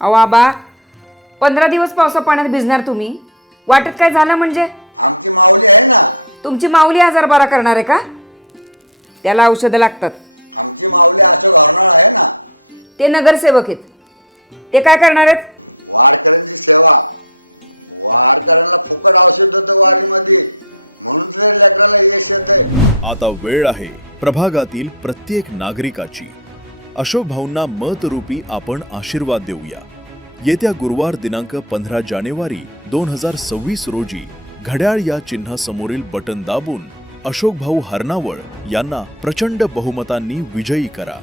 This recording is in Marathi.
अहो आबा, 15 दिवस पावसा पाण्यात भिजणार तुम्ही? वाटेत काय झालं म्हणजे? तुमची माऊली आजार बरा करणार आहे का? त्याला औषधं लागतात. ते नगरसेवक आहेत, ते काय करणार आहेत? आता वेळ आहे प्रभागातील प्रत्येक नागरिकाची. अशोक भाऊंना मतरूपी आपण आशीर्वाद देऊया. येत्या गुरुवार दिनांक 15 जानेवारी 2026 रोजी घड्याळ या चिन्हासमोरील बटन दाबून अशोक भाऊ हरनावळ यांना प्रचंड बहुमतांनी विजयी करा.